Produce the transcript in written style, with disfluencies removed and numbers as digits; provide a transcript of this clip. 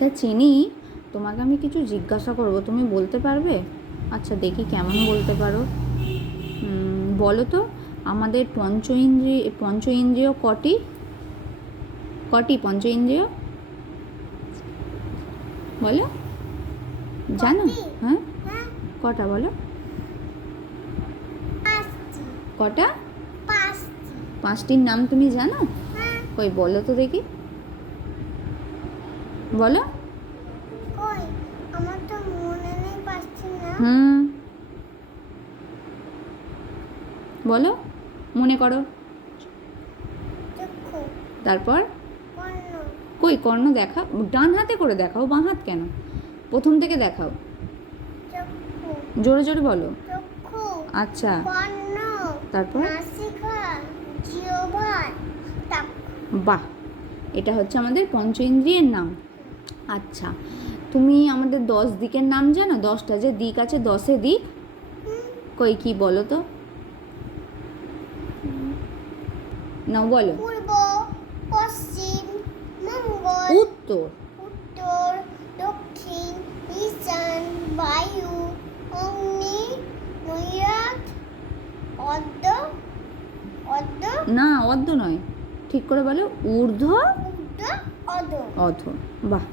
আচ্ছা চিনি, তোমাকে আমি কিছু জিজ্ঞাসা করব, তুমি বলতে পারবে? আচ্ছা দেখি কেমন বলতে পারো। বলো তো, আমাদের পঞ্চ ইন্দ্রিয় কটি? কটি পঞ্চ ইন্দ্রিয় বলো, জানো? হ্যাঁ, কটা বলো? কটা? পাঁচটির নাম তুমি জানো? কই বলো তো দেখি, বলো। বলো, মনে করো। তারপর কই কর্ণ দেখাও, ডান হাতে করে দেখাও, বাঁ হাত কেন? প্রথম থেকে দেখাও, জোরে জোরে বলো। আচ্ছা, তারপর? বাহ, এটা হচ্ছে আমাদের পঞ্চ ইন্দ্রিয়ের নাম। আচ্ছা, তুমি আমাদের 10 দিকের নাম জানো? 10টা যে দিক আছে, 10 দিক কই কি বলো তো, নাও বলো। পূর্ব, পশ্চিম, মঙ্গল, উত্তর, দক্ষিণ, ঈশান, বায়ু, অগ্নি, নৈরাত, অর্ধ, না অর্ধ নয়, ঠিক করে বলো, ঊর্ধ্ব, অধ। অধ। বাহ।